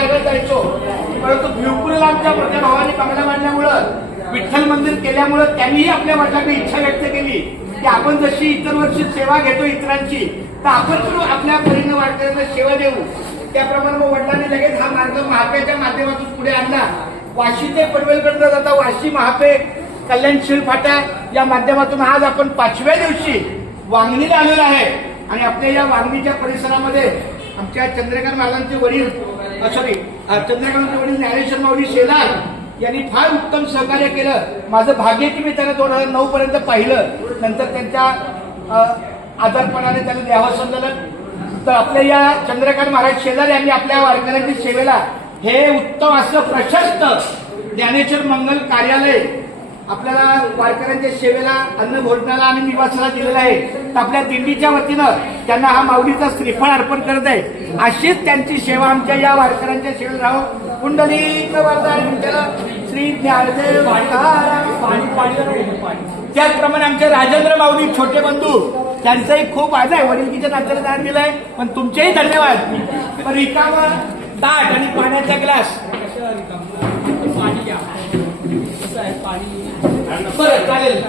मार्गात जायचो, परंतु भिवपुरीला आमच्या मोठ्या भावाने बंगला बांधल्यामुळं, विठ्ठल मंदिर केल्यामुळं त्यांनीही आपल्या वडिलांनी इच्छा व्यक्त केली की आपण जशी इतर वर्षी सेवा घेतो इतरांची, तर आपण पण आपल्या परीने वारकऱ्यांना सेवा देऊ. त्याप्रमाणे मग वडिलांनी लगेच हा मार्ग महापेच्या माध्यमातून पुढे आणला. वाशी ते पनवेलकडे जाता वाशी महापे कल्याणशील फाटा या माध्यमातून आज आपण 5व्या दिवशी वांगणीला आलेलो आहे. आणि आपल्या या वांगणीच्या परिसरामध्ये आमच्या चंद्रकांत महाराजांचे वडील चंद्रकांतचे वडील ज्ञानेश्वर माऊली शेलार यांनी फार उत्तम सहकार्य केलं. माझं भाग्य की मी त्यांना 2009 पर्यंत पाहिलं, नंतर त्यांच्या आजारपणाने त्यांना देहावसन झालं. तर आपल्या या चंद्रकांत महाराज शेलार यांनी आपल्या वारकऱ्यांच्या सेवेला हे उत्तम असं प्रशस्त ज्ञानेश्वर मंगल कार्यालय आपल्याला वारकऱ्यांच्या सेवेला, अन्न भोजनाला आणि निवासाला दिलेला आहे. तर आपल्या दिंडीच्या वतीनं त्यांना हा माऊलीचा श्रीफळ अर्पण करत आहे. अशीच त्यांची सेवा आमच्या या वारकऱ्यांच्या सेवेला राहो. पुंडलिक वरदान श्री ज्ञानदेव. त्याचप्रमाणे आमचे राजेंद्र माऊली छोटे बंधू, त्यांचाही खूप आज आहे, वडिलकीच्या नात्याने दान दिलंय. पण तुमचेही धन्यवाद. रिकामा ताट आणि पाण्याचा ग्लास बरं चालेल.